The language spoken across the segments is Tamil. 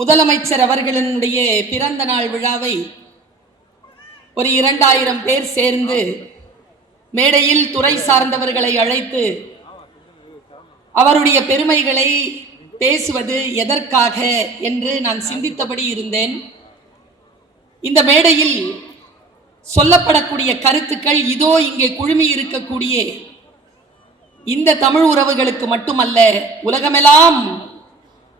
முதலமைச்சர் அவர்களினுடைய பிறந்த நாள் விழாவை ஒரு 2000 பேர் சேர்ந்து மேடையில் துறை சார்ந்தவர்களை அழைத்து அவருடைய பெருமைகளை பேசுவது எதற்காக என்று நான் சிந்தித்தபடி இருந்தேன். இந்த மேடையில் சொல்லப்படக்கூடிய கருத்துக்கள் இதோ இங்கே குழுமி இருக்கக்கூடிய இந்த தமிழ் உறவுகளுக்கு மட்டுமல்ல, உலகமெல்லாம்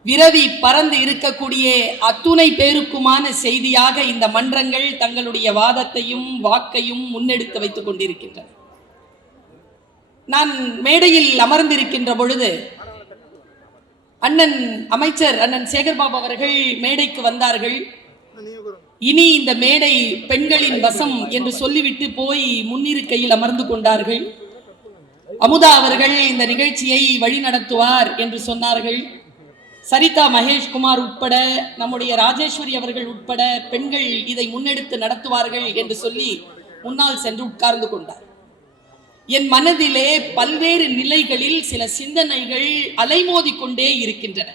விரவி பறந்து இருக்கக்கூடிய அத்துணை பேருக்குமான செய்தியாக இந்த மன்றங்கள் தங்களுடைய வாதத்தையும் வாக்கையும் முன்னெடுத்து வைத்துக் கொண்டிருக்கின்றன. நான் மேடையில் அமர்ந்திருக்கின்ற பொழுது அமைச்சர் அண்ணன் சேகர்பாபு அவர்கள் மேடைக்கு வந்தார்கள். இனி இந்த மேடை பெண்களின் வசம் என்று சொல்லிவிட்டு போய் முன்னிருக்கையில் அமர்ந்து கொண்டார்கள். அமுதா அவர்கள் இந்த நிகழ்ச்சியை வழிநடத்துவார் என்று சொன்னார்கள். சரிதா மகேஷ்குமார் உட்பட நம்முடைய ராஜேஸ்வரி அவர்கள் உட்பட பெண்கள் இதை முன்னெடுத்து நடத்துவார்கள் என்று சொல்லி முன்னால் சென்று உட்கார்ந்து கொண்டார். என் மனதிலே பல்வேறு நிலைகளில் சில சிந்தனைகள் அலைமோதி கொண்டே இருக்கின்றன.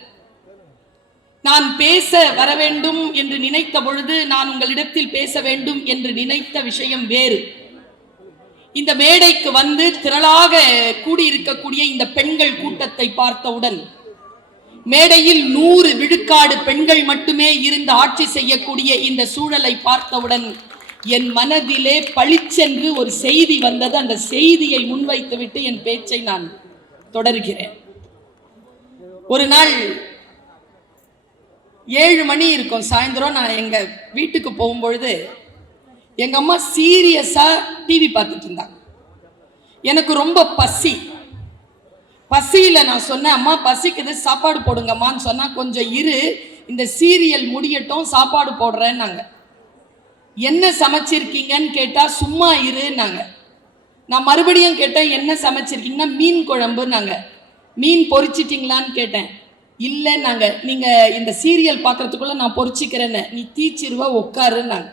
நான் பேச வர வேண்டும் என்று நினைத்த பொழுது நான் உங்களிடத்தில் பேச வேண்டும் என்று நினைத்த விஷயம் வேறு. இந்த மேடைக்கு வந்து திரளாக கூடியிருக்கக்கூடிய இந்த பெண்கள் கூட்டத்தை பார்த்தவுடன், மேடையில் 100 விழுக்காடு பெண்கள் மட்டுமே இருந்து ஆட்சி செய்யக்கூடிய இந்த சூழலை பார்த்தவுடன் என் மனதிலே பளிச்சென்று ஒரு செய்தி வந்தது. அந்த செய்தியை முன்வைத்துவிட்டு என் பேச்சை நான் தொடர்கிறேன். ஒரு நாள் 7 மணி இருக்கும் சாயந்தரம். நான் எங்க வீட்டுக்கு போகும்பொழுது எங்க அம்மா சீரியஸா டிவி பார்த்துட்டு இருந்தாங்க. எனக்கு ரொம்ப பசியில நான் சொன்னேன், அம்மா பசிக்குது சாப்பாடு போடுங்கம்மான்னு சொன்னா, கொஞ்சம் இரு இந்த சீரியல் முடியட்டும் சாப்பாடு போடுறேன்னாங்க. என்ன சமைச்சிருக்கீங்கன்னு கேட்டா சும்மா இருன்னாங்க. நான் மறுபடியும் கேட்டேன், என்ன சமைச்சிருக்கீங்கன்னா மீன் குழம்புன்னாங்க. மீன் பொரிச்சிட்டிங்களான்னு கேட்டேன். இல்லைன்னாங்க. நீங்க இந்த சீரியல் பார்க்கறதுக்குள்ள நான் பொரிச்சிக்கிறேன்னு, நீ தீச்சிருவா உட்காருன்னாங்க.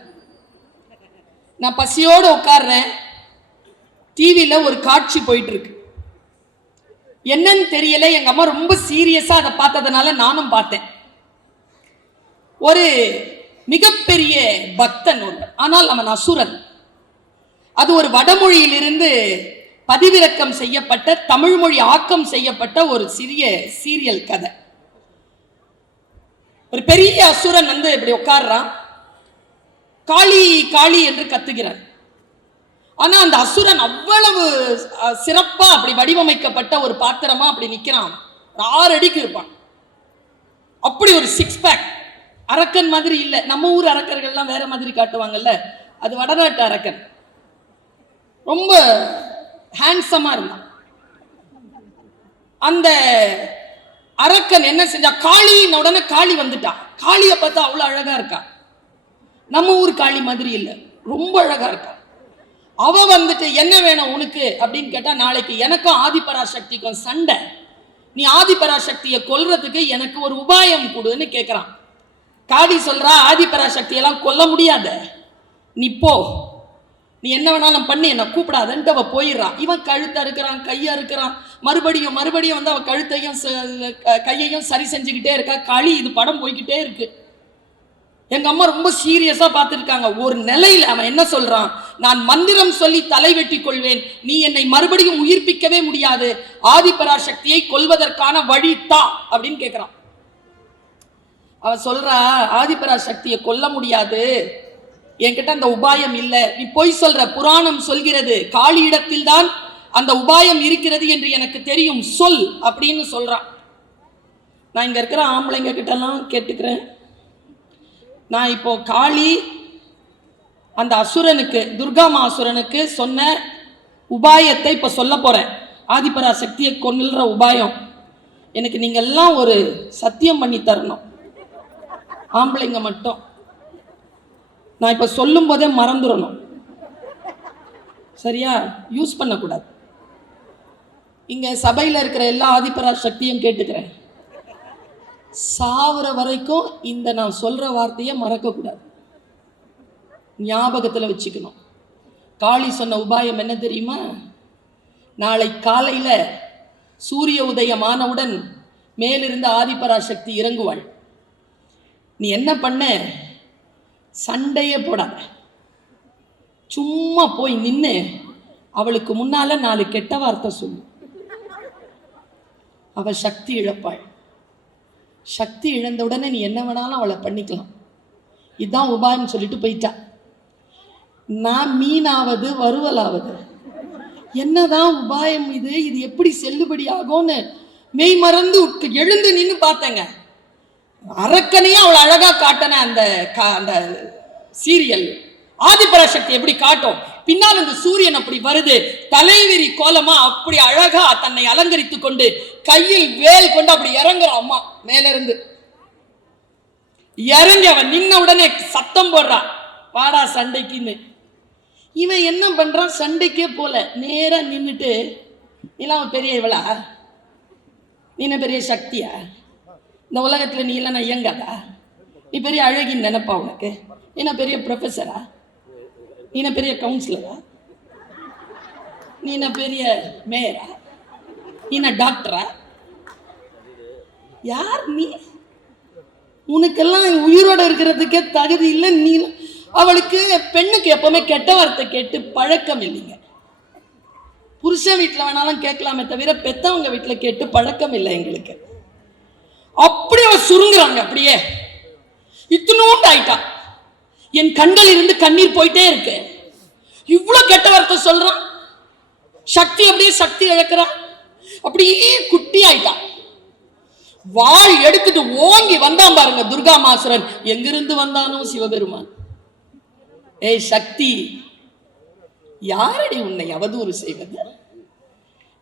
நான் பசியோடு உட்கார்றேன். டிவியில ஒரு காட்சி போயிட்டு இருக்கு. என்னன்னு தெரியல, எங்க அம்மா ரொம்ப சீரியஸா அதை பார்த்ததுனால நானும் பார்த்தேன். ஒரு மிகப்பெரிய பக்தன் ஒருவன், ஆனால் அவன் அசுரன். அது ஒரு வடமொழியிலிருந்து பதிவிறக்கம் செய்யப்பட்ட தமிழ் மொழி ஆக்கம் செய்யப்பட்ட ஒரு சிறிய சீரியல் கதை. ஒரு பெரிய அசுரன் வந்து இப்படி உட்கார்றான். காளி காளி என்று கத்துகிறார். ஆனா அந்த அசுரன் அவ்வளவு சிறப்பா அப்படி வடிவமைக்கப்பட்ட ஒரு பாத்திரமா அப்படி நிக்கிறான். 6 அடிக்கு இருப்பான். அப்படி ஒரு 6 பேக். அரக்கன் மாதிரி இல்லை. நம்ம ஊர் அரக்கர்கள்லாம் வேற மாதிரி காட்டுவாங்கல்ல, அது வடநாட்டு அரக்கன். ரொம்ப ஹேண்ட்ஸமா இருந்தான். அந்த அரக்கன் என்ன செஞ்சா, காளியின் உடனே காளி வந்துட்டான். காளியை பார்த்தா அவ்வளவு அழகா இருக்கா. நம்ம ஊர் காளி மாதிரி இல்லை, ரொம்ப அழகா இருக்கா. அவ வந்துட்டு என்ன வேணும் உனக்கு அப்படின்னு கேட்டா, நாளைக்கு எனக்கும் ஆதிபராசக்திக்கும் சண்டை, நீ ஆதிபராசக்தியை கொல்றதுக்கு எனக்கு ஒரு உபாயம் கொடுன்னு கேட்கிறான். காளி சொல்றா, ஆதிபராசக்தியெல்லாம் கொல்ல முடியாத, நீ போ, நீ என்ன வேணாலும் பண்ணி என்ன கூப்பிடாதன்ட்டு அவ போயிடுறான். இவன் கழுத்தை அறுக்கிறான், கையை அறுக்கிறான், மறுபடியும் வந்து அவ கழுத்தையும் கையையும் சரி செஞ்சுக்கிட்டே இருக்கா. காளி இது படம் போய்கிட்டே இருக்கு. எங்க அம்மா ரொம்ப சீரியஸா பார்த்துருக்காங்க. ஒரு நிலையில அவன் என்ன சொல்றான், நான் மந்திரம் சொல்லி தலை வெட்டி கொள்வேன், நீ என்னை மறுபடியும் உயிர்ப்பிக்கவே முடியாது, ஆதிபராசக்தியை கொல்வதற்கான வழி தா அப்படின்னு கேட்கிறான். அவன் சொல்றா, ஆதிபராசக்தியை கொல்ல முடியாது, என்கிட்ட அந்த உபாயம் இல்லை, நீ பொய் சொல்ற, புராணம் சொல்கிறது காளியிடத்தில் தான் அந்த உபாயம் இருக்கிறது என்று எனக்கு தெரியும், சொல் அப்படின்னு சொல்றான். நான் இங்க இருக்கிற ஆம்பளைங்க கிட்ட எல்லாம் கேட்டுக்கிறேன். நான் இப்போ காளி அந்த அசுரனுக்கு, துர்காமா அசுரனுக்கு சொன்ன உபாயத்தை இப்ப சொல்ல போறேன். ஆதிபராசக்தியை கொல்ற உபாயம். எனக்கு நீங்க எல்லாம் ஒரு சத்தியம் பண்ணி தரணும், ஆம்பளைங்க மட்டும். நான் இப்ப சொல்லும் போதே மறந்துடணும், சரியா? யூஸ் பண்ணக்கூடாது. இங்க சபையில் இருக்கிற எல்லா ஆதிபராசக்தியும் கேட்டுக்கிறேன், சாவர வரைக்கும் இந்த நான் சொல்ற வார்த்தையை மறக்கக்கூடாது, ஞாபகத்தில் வச்சுக்கணும். காளி சொன்ன உபாயம் என்ன தெரியுமா? நாளை காலையில சூரிய உதயமானவுடன் மேலிருந்து ஆதிபராசக்தி இறங்குவாள். நீ என்ன பண்ண, சண்டையே போடாத, சும்மா போய் நின்று அவளுக்கு முன்னால 4 கெட்ட வார்த்தை சொல்லு. அவ சக்தி இழப்பாள். சக்தி இழந்த உடனே நீ என்ன வேணாலும் அவளை பண்ணிக்கலாம். இதுதான் உபாயம் சொல்லிட்டு போயிட்டா. நான் மீனாவது வறுவலாவது, என்னதான் உபாயம் இது, இது எப்படி செல்லுபடி ஆகும்னு மெய் மறந்து எழுந்து நின்று பார்த்தேங்க. அரக்கனையே அவளை அழகா காட்டின அந்த சீரியல் ஆதிபராசக்தி எப்படி காட்டும், பின்னால் அந்த சூரியன் அப்படி வருது, தலைவிரி கோலமா அப்படி அழகா தன்னை அலங்கரித்துக் கொண்டு கையில் வேல் கொண்டு அப்படி இறங்குற அம்மா மேல இருந்து இறங்கி அவன் நின்ன உடனே சத்தம் போடுறான், வாடா சண்டைக்குன்னு. இவன் என்ன பண்றான், சண்டைக்கே போல நேரா நின்றுட்டு, நீலாம் பெரிய இவளா, நீ என்ன பெரிய சக்தியா, இந்த உலகத்துல நீ இல்லைன்னா இயங்காதா, நீ பெரிய அழகின்னு நினைப்பா, உனக்கு நீ என்ன பெரிய ப்ரொஃபஸரா, நீ என்ன பெரிய கவுன்சிலரா, நீ என்ன பெரிய மேயரா, நீ என்ன டாக்டரா, யார் நீ, உனக்கெல்லாம் உயிரோட இருக்கிறதுக்கே தகுதி இல்லை. நீ அவளுக்கு பெண்ணுக்கு எப்பவுமே கெட்ட வார்த்தை கேட்டு பழக்கம் இல்லைங்க. புருஷன் வீட்டில் வேணாலும் கேட்கலாமே தவிர பெத்தவங்க வீட்டில் கேட்டு பழக்கம் இல்லை எங்களுக்கு. அப்படி அவ சுருங்குறாங்க, அப்படியே இத்தினோண்டு ஆயிட்டா. என் கண்கள் இருந்து கண்ணீர் போயிட்டே இருக்கு. இவ்வளவு கெட்ட வார்த்தை சொல்றான், சக்தி அப்படியே சக்தி இழக்கிறான், அப்படியே குட்டி ஆயிட்டான். வாழ் எடுத்துட்டு ஓங்கி வந்தான் பாருங்க துர்கா மாசுரன். எங்கிருந்து வந்தானோ சிவபெருமான். ஏய் சக்தி, யாரடி உன்னை அவதூறு செய்வது,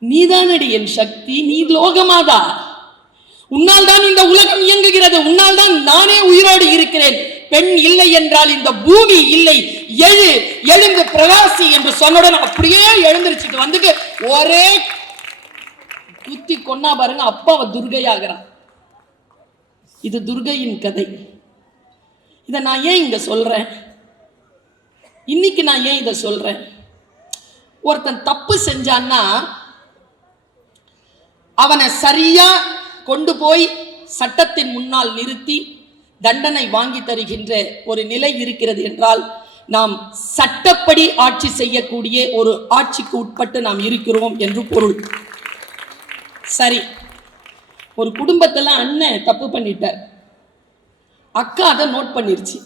நீதானடி என் சக்தி, நீ லோகமாதா, உன்னால் தான் இந்த உலகம் இயங்குகிறது, உன்னால் தான் நானே உயிரோடு இருக்கிறேன். பெண் இல்லை என்றால் இந்த பூமி இல்லை, எழுந்து பிரகாசி என்று சொன்னுடன் அப்படியே எழுந்திருச்சுட்டு வந்துட்டு ஒரே குத்தி கொன்னா பாருங்க. அப்பாவை துர்கையாகிறான். இது துர்கையின் கதை. இதை நான் ஏன் இங்க சொல்றேன், இன்னைக்கு நான் ஏன் இதை சொல்றேன், ஒருத்தன் தப்பு செஞ்சான்னா அவனை சரியா கொண்டு போய் சட்டத்தின் முன்னால் நிறுத்தி தண்டனை வாங்கி தருகின்ற ஒரு நிலை இருக்கிறது என்றால் நாம் சட்டப்படி ஆட்சி செய்யக்கூடிய ஒரு ஆட்சிக்கு உட்பட்டு நாம் இருக்கிறோம் என்று பொருள். சரி, ஒரு குடும்பத்தில் அண்ணன் தப்பு பண்ணிட்டார், அக்கா அதை நோட் பண்ணிருச்சு,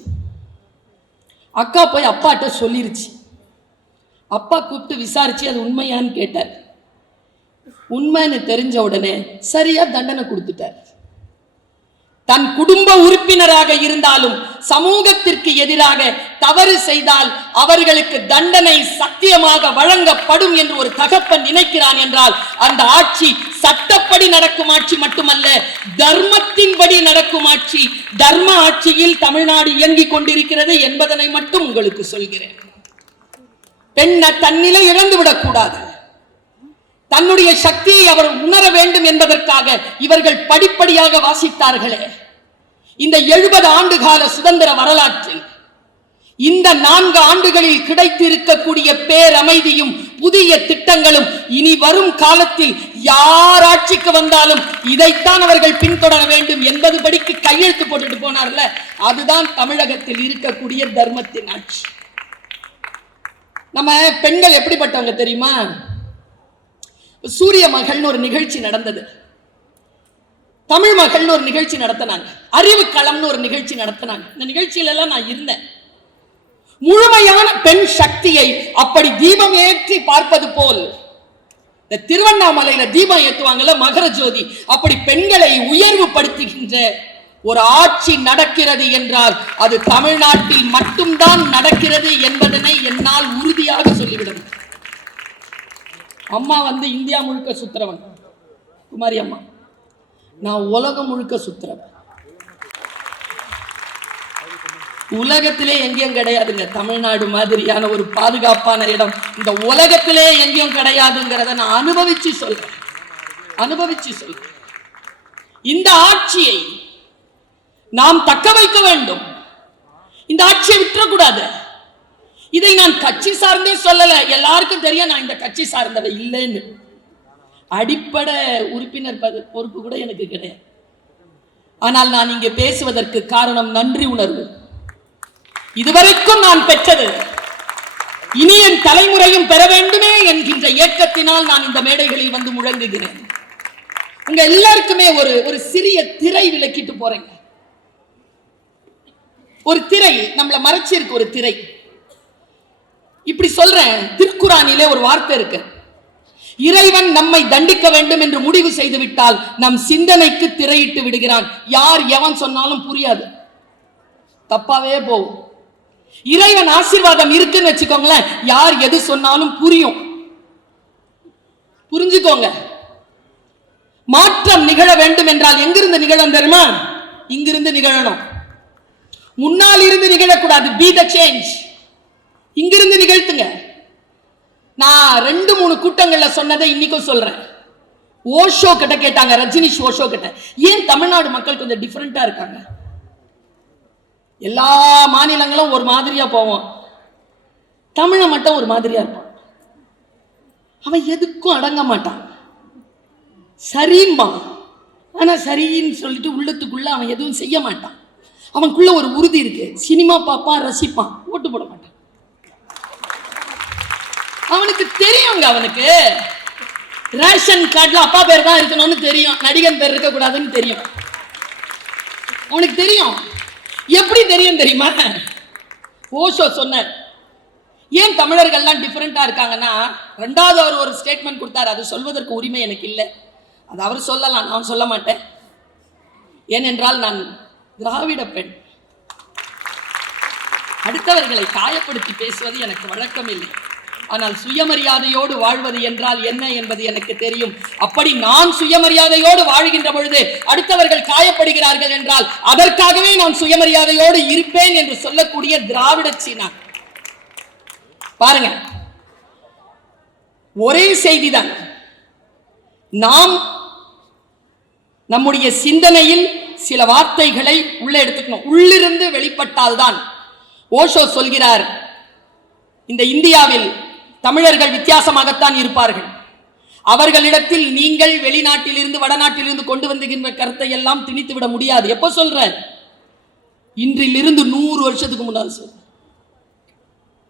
அக்கா போய் அப்பாட்ட சொல்லிருச்சு. அப்பா கூப்பிட்டு விசாரிச்சு அது உண்மையான்னு கேட்டார். உண்மைன்னு தெரிஞ்ச உடனே சரியா தண்டனை கொடுத்துட்டார். தன் குடும்ப உறுப்பினராக இருந்தாலும் சமூகத்திற்கு எதிராக தவறு செய்தால் அவர்களுக்கு தண்டனை சத்தியமாக வழங்கப்படும் என்று ஒரு தகப்பன் நினைக்கிறான் என்றால் அந்த ஆட்சி சட்டப்படி நடக்கும் ஆட்சி மட்டுமல்ல, தர்மத்தின்படி நடக்கும் ஆட்சி. தர்ம ஆட்சியில் தமிழ்நாடு இயங்கிக் கொண்டிருக்கிறது என்பதனை மட்டும் உங்களுக்கு சொல்கிறேன். பெண்ணை தன்னிலை இழந்துவிடக் கூடாது. தன்னுடைய சக்தியை அவர் உணர வேண்டும் என்பதற்காக இவர்கள் படிப்படியாக வாசித்தார்களே. இந்த 70 ஆண்டு கால சுதந்திர வரலாற்றில் இந்த 4 ஆண்டுகளில் கிடைத்திருக்கக்கூடிய பேரமைதியும் புதிய திட்டங்களும் இனி வரும் காலத்தில் யார் ஆட்சிக்கு வந்தாலும் இதைத்தான் அவர்கள் பின்தொடர வேண்டும் என்பது படிக்கு கையெழுத்து போட்டுட்டு போனார்ல, அதுதான் தமிழகத்தில் இருக்கக்கூடிய தர்மத்தின் ஆட்சி. நம்ம பெண்கள் எப்படிப்பட்டவங்க தெரியுமா? சூரிய மகள்னு ஒரு நிகழ்ச்சி நடந்தது, தமிழ் மகள்னு ஒரு நிகழ்ச்சி நடத்தினாங்க, அறிவு களம்னு ஒரு நிகழ்ச்சி நடத்தினாங்க. இந்த நிகழ்ச்சியில எல்லாம் நான் இருந்தேன். முழுமையான பெண் சக்தியை அப்படி தீபம் ஏற்றி பார்ப்பது போல் இந்த திருவண்ணாமலையில தீபம் ஏற்றுவாங்கல்ல மகர ஜோதி, அப்படி பெண்களை உயர்வுபடுத்துகின்ற ஒரு ஆட்சி நடக்கிறது என்றால் அது தமிழ்நாட்டில் மட்டும்தான் நடக்கிறது என்பதனை என்னால் உறுதியாக சொல்லிவிடும். அம்மா இந்தியா முழுக்க சுத்துறவன் குமாரி அம்மா, நான் உலகம் முழுக்க சுத்துறவன். உலகத்திலே எங்கேயும் கிடையாதுங்க தமிழ்நாடு மாதிரியான ஒரு பாதுகாப்பான இடம் இந்த உலகத்திலே எங்கேயும் கிடையாதுங்கிறத நான் அனுபவிச்சு சொல்றேன். இந்த ஆட்சியை நாம் தக்க வைக்க வேண்டும். இந்த ஆட்சியை விட்டுறக்கூடாது. இதை நான் கட்சி சார்ந்தே சொல்லல, எல்லாருக்கும் தெரியும் நான் இந்த கட்சி சார்ந்தவை இல்லைன்னு. அடிப்படை உறுப்பினர் பொறுப்பு கூட எனக்கு கிடையாது. ஆனால் நான் இங்கே பேசுவதற்கு காரணம் நன்றி உணர்வு. இதுவரைக்கும் நான் பெற்றது இனி என் தலைமுறையும் பெற வேண்டுமே என்கின்ற ஏக்கத்தினால் நான் இந்த மேடைகளில் வந்து முழங்குகிறேன். உங்க எல்லாருக்குமே ஒரு சிறிய திரை விலக்கிட்டு போறேங்க. ஒரு திரை நம்மள மறைச்சிருக்கு, ஒரு திரை. இப்படி சொல்றேன், திருக்குறானிலே ஒரு வார்த்தை இருக்கு, இறைவன் நம்மை தண்டிக்க வேண்டும் என்று முடிவு செய்து விட்டால் நம் சிந்தனைக்கு திரையிட்டு விடுகிறான். யார் எவன் சொன்னாலும் புரியாது, தப்பாவே போகும். இறைவன் ஆசீர்வாதம் இருக்குன்னு வச்சுக்கோங்களேன், யார் எது சொன்னாலும் புரியும். புரிஞ்சுக்கோங்க. மாற்றம் நிகழ வேண்டும் என்றால் எங்கிருந்து நிகழும் தெரியுமா? இங்கிருந்து நிகழணும். முன்னால் இருந்து நிகழக்கூடாது. Be the change. இங்கிருந்து நிகழ்த்துங்க. நான் 2-3 கூட்டங்கள்ல சொன்னதை இன்னைக்கும் சொல்றேன். ஓஷோ கிட்ட கேட்டாங்க, ரஜினிஷ் ஓஷோ கிட்ட, ஏன் தமிழ்நாடு மக்கள் கொஞ்சம் டிஃபரெண்டா இருக்காங்க? எல்லா மாநிலங்களும் ஒரு மாதிரியா போவோம், தமிழ மட்டும் ஒரு மாதிரியா இருப்பான். அவன் எதுக்கும் அடங்க மாட்டான், சரிம்பான். ஆனா சரின்னு சொல்லிட்டு உள்ளத்துக்குள்ள அவன் எதுவும் செய்ய மாட்டான். அவனுக்குள்ள ஒரு உறுதி இருக்கு. சினிமா பார்ப்பான், ரசிப்பான், ஓட்டு போட மாட்டான். அவனுக்கு தெரியுங்க, அவனுக்கு ரேஷன் கார்டுல அப்பா பேர் தான் இருக்கணும்னு தெரியும், நடிகன் பேர் இருக்க கூடாதுன்னு தெரியும். அவனுக்கு தெரியும். எப்படி தெரியும் தெரியுமா? ஓஷோ சொன்னார், ஏன் தமிழர்கள்லாம் டிஃபரெண்டா இருக்காங்கன்னா, ரெண்டாவது அவர் ஒரு ஸ்டேட்மெண்ட் கொடுத்தார். அது சொல்வதற்கு உரிமை எனக்கு இல்லை, அது அவர் சொல்லலாம், நான் சொல்ல மாட்டேன். ஏனென்றால் நான் திராவிட பெண். அடுத்தவர்களை காயப்படுத்தி பேசுவது எனக்கு வழக்கம் இல்லை. ஆனால் சுயமரியாதையோடு வாழ்வது என்றால் என்ன என்பது எனக்கு தெரியும். அப்படி நான் சுயமரியாதையோடு வாழ்கின்ற பொழுது அடுத்தவர்கள் காயப்படுகிறார்கள் என்றால் அதற்காகவே நான் சுயமரியாதையோடு இருப்பேன் என்று சொல்லக்கூடிய திராவிட சீனா. பாருங்க, ஒரே செய்திதான். நாம் நம்முடைய சிந்தனையில் சில வார்த்தைகளை உள்ள எடுத்துக்கணும். உள்ளிருந்து வெளிப்பட்டால்தான். ஓஷோ சொல்கிறார், இந்த இந்தியாவில் தமிழர்கள் வித்தியாசமாகத்தான் இருப்பார்கள். அவர்களிடத்தில் நீங்கள் வெளிநாட்டிலிருந்து வடநாட்டிலிருந்து கொண்டு வந்துகின்ற கருத்தை எல்லாம் திணித்து விட முடியாது. எப்ப சொல்ற? இன்றிலிருந்து 100 வருஷத்துக்கு முன்னால்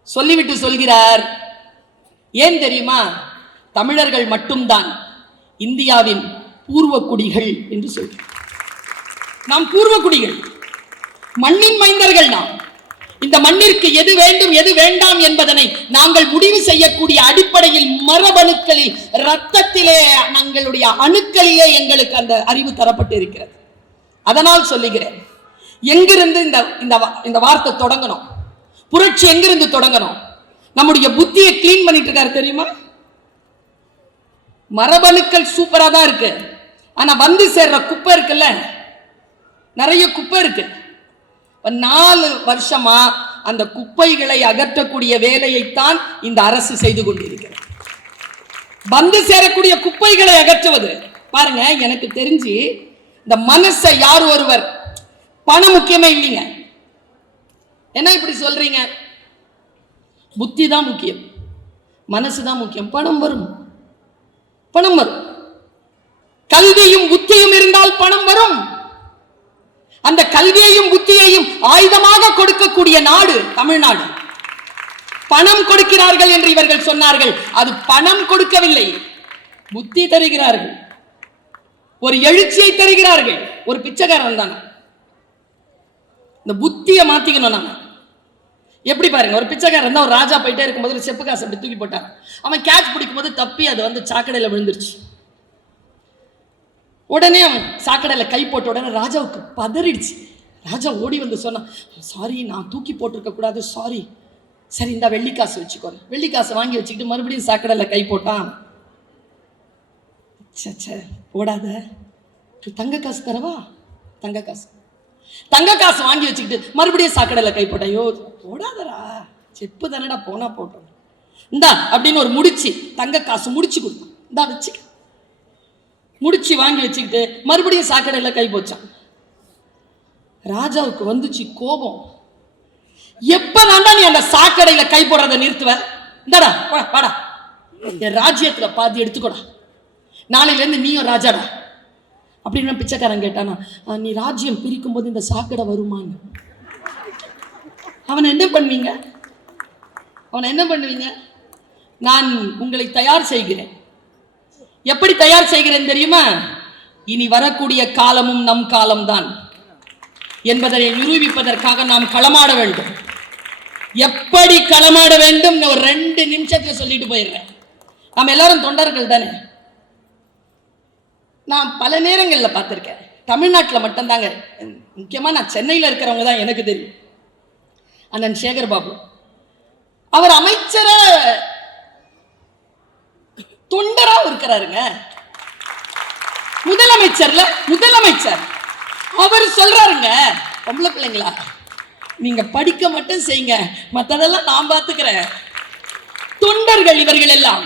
சொல்லிவிட்டு சொல்கிறார், ஏன் தெரியுமா? தமிழர்கள் மட்டும்தான் இந்தியாவின் பூர்வக்குடிகள் என்று சொல்கிறார். நாம் பூர்வக்குடிகள், மண்ணின் மைந்தர்கள். நாம் இந்த மண்ணிற்கு எது வேண்டும் எது வேண்டாம் என்பதனை நாங்கள் முடிவு செய்யக்கூடிய அடிப்படையில் மரபணுக்களில், ரத்தத்திலே, நம்மளுடைய அணுக்களிலே எங்களுக்கு அந்த அறிவு தரப்பட்டு இருக்கிறது. அதனால் சொல்லுகிறேன், எங்கிருந்து இந்த வார்த்தை தொடங்கணும்? புரட்சி எங்கிருந்து தொடங்கணும்? நம்முடைய புத்தியை கிளீன் பண்ணிட்டு இருக்காரு தெரியுமா? மரபணுக்கள் சூப்பரா தான் இருக்கு, ஆனா வந்து சேர்ற குப்பை இருக்குல்ல, நிறைய குப்பை இருக்கு. 4 வருஷமா அந்த குப்பைகளை அகற்றக்கூடிய வேலையைத்தான் இந்த அரசு செய்து கொண்டிருக்கிறது. வந்து சேரக்கூடிய குப்பைகளை அகற்றுவது. பாருங்க, எனக்கு தெரிஞ்சு இந்த மனசை யார் ஒருவர், பணம் முக்கியமே இல்லைங்க. என்ன இப்படி சொல்றீங்க? புத்தி தான் முக்கியம், மனசு தான் முக்கியம். பணம் வரும், பணம் வரும். கல்வியும் புத்தியும் இருந்தால் பணம் வரும். அந்த கல்வியையும் புத்தியையும் ஆயுதமாக கொடுக்கக்கூடிய நாடு தமிழ்நாடு. பணம் கொடுக்கிறார்கள் என்று இவர்கள் சொன்னார்கள். அது பணம் கொடுக்கவில்லை, புத்தி தருகிறார்கள், ஒரு எழுச்சியை தருகிறார்கள். ஒரு பிச்சைக்காரன் தானே, இந்த புத்தியை மாத்திக்கணும் நாம. எப்படி பாருங்க, ஒரு பிச்சைக்காரன் தான் ஒரு ராஜா போயிட்டே இருக்கும்போது செப்பு காசு அப்படி தூக்கி போட்டான். அவன் கேட்ச் பிடிக்கும் போது தப்பி அது வந்து சாக்கடையில் விழுந்துருச்சு. உடனே அவன் சாக்கடையில் கை போட்ட உடனே ராஜாவுக்கு பதறிடுச்சு. ராஜா ஓடி வந்து சொன்னான், சாரி, நான் தூக்கி போட்டிருக்க கூடாது, சாரி. சரி, இந்த வெள்ளிக்காசு வச்சுக்கோங்க. வெள்ளிக்காசு வாங்கி வச்சுக்கிட்டு மறுபடியும் சாக்கடையில் கை போட்டான். போடாத, தங்க காசு தரவா? தங்க காசு வாங்கி வச்சுக்கிட்டு மறுபடியும் சாக்கடையில் கை போட்டான். ஐயோ போடாதரா, செப்பு தானடா, போனா போட்டோம். இந்தா அப்படின்னு ஒரு முடிச்சு, தங்க காசு முடிச்சு கொடுத்தான். இந்தா வச்சுக்க. முடிச்சு வாங்கி வச்சுக்கிட்டு மறுபடியும் சாக்கடையில் கை போச்சான். ராஜாவுக்கு வந்துச்சு கோபம். எப்பதான்டா நீ அந்த சாக்கடையில கை போடுறதை நிறுத்துவ? இந்தடா வாடா, என் ராஜ்யத்துல பாதி எடுத்துக்கோடா, நாளையில இருந்து நீயும் ராஜாடா. அப்படின்னு பிச்சைக்காரன் கேட்டானா, நீ ராஜ்யம் பிரிக்கும் போது இந்த சாக்கடை வருமான்னு. அவனை என்ன பண்ணுவீங்க? நான் உங்களை தயார் செய்கிறேன். எப்படி தயார் செய்கிறேன் தெரியுமா? இனி வரக்கூடிய காலமும் நம் காலம்தான் என்பதை நிரூபிப்பதற்காக நாம் களமாட வேண்டும். எப்படி களமாட வேண்டும் ஒரு 2 நிமிஷத்துல சொல்லிட்டு போயிடுறேன். நாம் எல்லாரும் தொண்டர்கள் தானே. நான் பல நேரங்களில் பார்த்துருக்கேன். தமிழ்நாட்டில் மட்டும்தாங்க, முக்கியமாக நான் சென்னையில் இருக்கிறவங்க தான் எனக்கு தெரியும். அண்ணன் சேகர் பாபு அவர் அமைச்சர தொண்டரா இருக்கிறாருங்க. முதலமைச்சர் அவர் சொல்றாருங்க, பொம்பளை பிள்ளைங்களா நீங்க படிக்க மட்டும் செய்யுங்க, மற்றதெல்லாம் நான் பார்த்துக்கிறேன். தொண்டர்கள் இவர்கள் எல்லாம்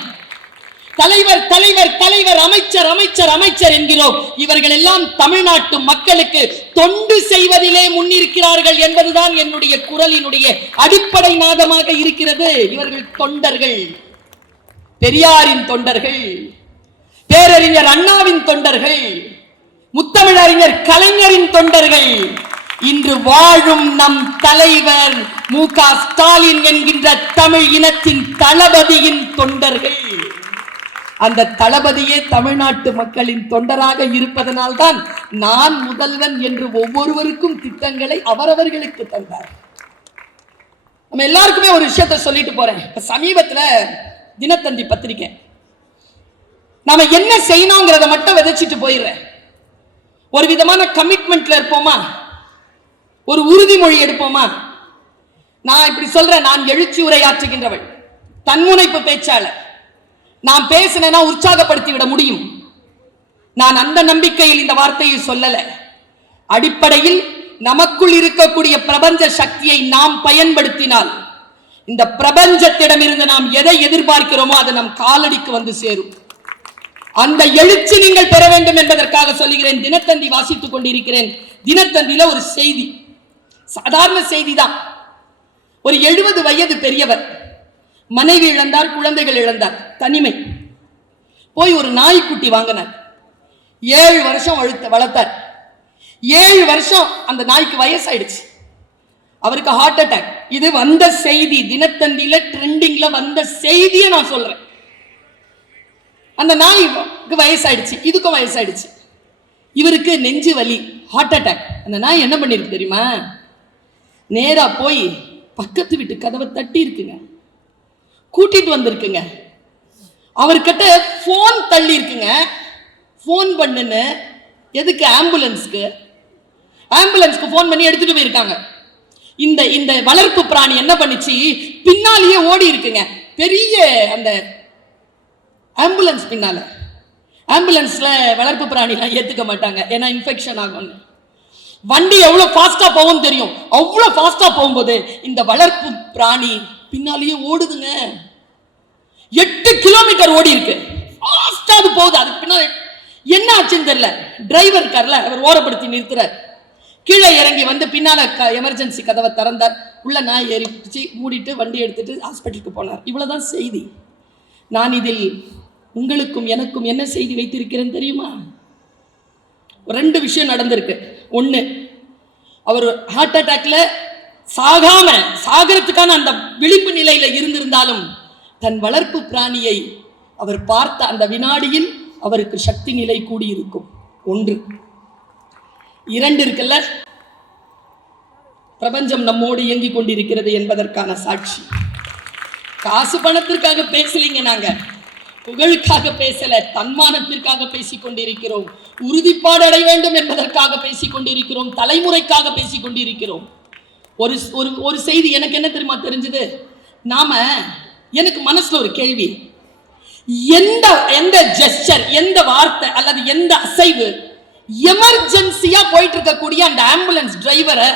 தலைவர் தலைவர் தலைவர் அமைச்சர் என்கிறோம். இவர்கள் எல்லாம் தமிழ்நாட்டு மக்களுக்கு தொண்டு செய்வதிலே முன்னிருக்கிறார்கள் என்பதுதான் என்னுடைய குரலினுடைய அடிப்படை நாதமாக இருக்கிறது. இவர்கள் தொண்டர்கள், பெரியாரின் தொண்டர்கள், பேரறிஞர் அண்ணாவின் தொண்டர்கள், முத்தமிழறிஞர் கலைஞரின் தொண்டர்கள், இன்று வாழும் நம் தலைவர் மு.க. ஸ்டாலின் என்கின்ற தமிழ் இனத்தின் தளபதியின் தொண்டர்கள். அந்த தளபதியே தமிழ்நாட்டு மக்களின் தொண்டராக இருப்பதனால்தான் நான் முதல்வன் என்று ஒவ்வொருவருக்கும் திட்டங்களை அவரவர்களுக்கு தந்தார். நம்ம எல்லாருக்குமே ஒரு விஷயத்தை சொல்லிட்டு போறேன். இப்ப சமீபத்துல தினத்தந்தி பத்திரிகை நாம என்ன செய்யணுங்கிறத மட்டும் விதைச்சிட்டு போயிடுறேன். ஒரு விதமான கமிட்மெண்ட்ல இருப்போமா, ஒரு உறுதிமொழி எடுப்போமா. நான் இப்படி சொல்றேன், நான் எழுச்சி உரையாற்றுகின்றவள், தன்முனைப்பு பேச்சாளர். நான் பேசினா உற்சாகப்படுத்தி விட முடியும். நான் அந்த நம்பிக்கையில் இந்த வார்த்தையை சொல்லல. அடிப்படையில் நமக்குள் இருக்கக்கூடிய பிரபஞ்ச சக்தியை நாம் பயன்படுத்தினால் இந்த பிரபஞ்சத்திடம் இருந்து நாம் எதை எதிர்பார்க்கிறோமோ அது நம் காலடிக்கு வந்து சேரும். அந்த எழுச்சி நீங்கள் பெற வேண்டும் என்பதற்காக சொல்லுகிறேன். தினத்தந்தி வாசித்துக் கொண்டிருக்கிறேன். தினத்தந்தியில ஒரு செய்தி, சாதாரண செய்தி தான். ஒரு 70 வயது பெரியவர் மனைவி இழந்தார், குழந்தைகள் இழந்தார், தனிமை. போய் ஒரு நாய்க்குட்டி வாங்கினார். 7 வருஷம் வளர்த்தார். 7 வருஷம் அந்த நாய்க்கு வயசாயிடுச்சு. அவருக்கு ஹார்ட் அட்டாக். இது வந்த செய்தி, தினத்தந்தியில ட்ரெண்டிங்ல வந்த செய்தியை நான் சொல்றேன். அந்த நாய்க்கு வயசாயிடுச்சு, இதுக்கும் வயசாயிடுச்சு. இவருக்கு நெஞ்சு வலி, ஹார்ட் அட்டாக். அந்த நாய் என்ன பண்ணிருக்கு தெரியுமா? நேரா போய் பக்கத்து வீட்டு கதவை தட்டி இருக்குங்க, கூட்டிட்டு வந்திருக்குங்க. அவர்கிட்ட போன் தள்ளி இருக்குங்க. போன் பண்ணுன்னு. எதுக்கு? ஆம்புலன்ஸ்க்கு போன் பண்ணி எடுத்துட்டு போயிருக்காங்க. இந்த வளர்ப்பு பிராணி என்ன பண்ணிச்சு? பின்னாலேயே ஓடி இருக்குங்க. பெரிய அந்த ஆம்புலன்ஸ் பின்னால. ஆம்புலன்ஸ்ல வளர்ப்பு பிராணிலாம் ஏத்துக்க மாட்டாங்க, ஏன்னா இன்ஃபெக்ஷன் ஆகும். வண்டி எவ்வளவு ஃபாஸ்டா போகும் தெரியும். அவ்வளவு ஃபாஸ்டா போகும்போது இந்த வளர்ப்பு பிராணி பின்னாலேயே ஓடுதுங்க. 8 கிலோமீட்டர் ஓடி இருக்கு. ஃபாஸ்டா அது போகுது. அதுக்கு பின்னால என்ன ஆச்சுன்னு தெரியல. டிரைவர் இருக்கார்ல, அவர் ஓரப்படுத்தி நிறுத்துறார். கீழே இறங்கி வந்து பின்னால எமர்ஜென்சி கதவை திறந்தார். உள்ள நாய் ஏறிச்சு, மூடிட்டு வண்டி எடுத்துட்டு ஹாஸ்பிட்டலுக்கு போனார். இவ்வளவுதான் செய்தி. நான் இதில் உங்களுக்கும் எனக்கும் என்ன செய்தி வைத்திருக்கிறேன் தெரியுமா? 2 விஷயம் நடந்திருக்கு. ஒன்று, அவர் ஹார்ட் அட்டாக்ல சாகரத்துக்கான அந்த விழிப்பு நிலையில இருந்திருந்தாலும் தன் வளர்ப்பு பிராணியை அவர் பார்த்த அந்த வினாடியில் அவருக்கு சக்தி நிலை கூடியிருக்கும். 1. 2 இருக்குல்ல, பிரபஞ்சம் நம்மோடு இயங்கிக் கொண்டிருக்கிறது என்பதற்கான சாட்சி. காசு பணத்திற்காக பேசலீங்க, நாங்க புகழுக்காக பேசல, தன்மானத்திற்காக பேசிக் கொண்டிருக்கிறோம். உறுதிப்பாடு அடைய வேண்டும் என்பதற்காக பேசிக் கொண்டிருக்கிறோம். தலைமுறைக்காக பேசிக் கொண்டிருக்கிறோம். ஒரு செய்தி எனக்கு என்ன தெரியுமா தெரிஞ்சது? எனக்கு மனசுல ஒரு கேள்வி. எந்த ஜெஸ்டர், எந்த வார்த்தை அல்லது எந்த அசைவு எமர்ஜென்சியா போயிட்டு இருக்கக்கூடிய அந்த ஆம்புலன்ஸ் டிரைவரை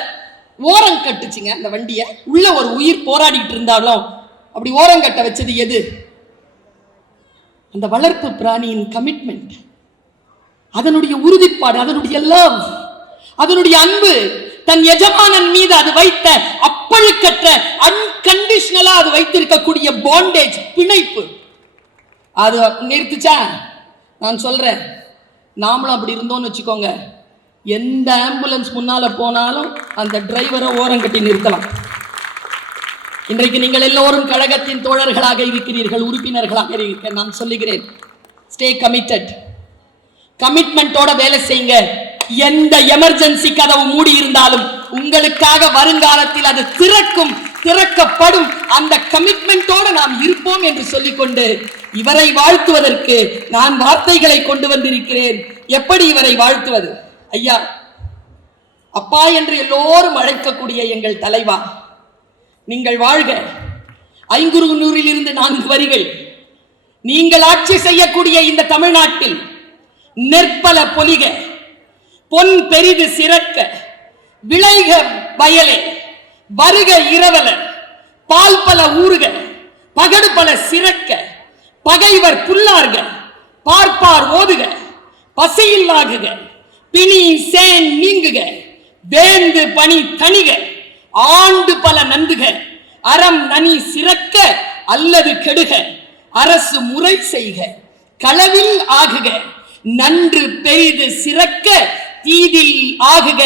ஓரம் கட்டுச்சுங்க? அந்த வண்டியை உள்ள ஒரு உயிர் போராடிட்டு இருந்தாலும் அப்படி ஓரம் கட்ட வச்சது எது? அந்த வளர்ப்பு பிராணியின் கமிட்மெண்ட், அதனுடைய உறுதிப்பாடு, அதனுடைய லவ், அதனுடைய அன்பு, தன் எஜமானன் மீது அது வைத்த அப்பழுக்கற்ற அன்கண்டிஷனலா அது வைத்திருக்கக்கூடிய பாண்டேஜ், பிணைப்பு, அது நிறுத்துச்சா? நான் சொல்றேன், நாமளும் அப்படி இருந்தோம்னு வச்சுக்கோங்க, எந்த ஆம்புலன்ஸ் முன்னால போனாலும் அந்த டிரைவரை ஓரம் கட்டி நிறுத்தலாம். இன்றைக்கு நீங்கள் எல்லோரும் கழகத்தின் தோழர்களாக இருக்கிறீர்கள், உறுப்பினர்களாக இருக்கிற நான் சொல்லுகிறேன், ஸ்டே கமிட்டட். கமிட்மெண்டோட வேலை செய்யுங்க. எந்த எமர்ஜென்சி கதவு மூடி இருந்தாலும் உங்களுக்காக வருங்காலத்தில் அது திறக்கப்படும். அந்த கமிட்மெண்டோட நாம் இருப்போம் என்று சொல்லிக்கொண்டு இவரை வாழ்த்துவதற்கு நான் வார்த்தைகளை கொண்டு வந்திருக்கிறேன். எப்படி இவரை வாழ்த்துவது? ஐயா, அப்பா என்று எல்லோரும் அழைக்கக்கூடிய எங்கள் தலைவா, நீங்கள் வாழ்க. ஐங்குறுநூறில் இருந்து 4 வரிகள். நீங்கள் ஆட்சி செய்யக்கூடிய இந்த தமிழ்நாட்டில் நெற்பல பொலிக, பொன் பெரிது சிறக்க, விளைக வயலே, வருக இரவல, பால் பல ஊறுக, பகடு பல சிறக்க, பகைவர் புல்லார்க, பார்ப்பார் ஓதுக, பசியில்லாகுக, பிணி சேன் நீங்குக, வேந்து பணி தணிக, ஆண்டு பல நந்துக, அறம் நனி சிறக்க அல்லது கெடுக, அரசு முறை செய்க, களவில் ஆகுக, நன்று பெரிது சிறக்க, தீதில் ஆகுக,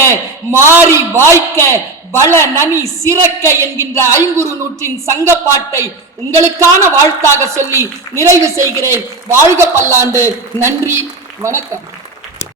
மாறி வாய்க்க, பல நனி சிறக்க என்கின்ற 500 சங்கப்பாட்டை உங்களுக்கான வாழ்த்தாக சொல்லி நிறைவு செய்கிறேன். வாழ்க பல்லாண்டு. நன்றி, வணக்கம்.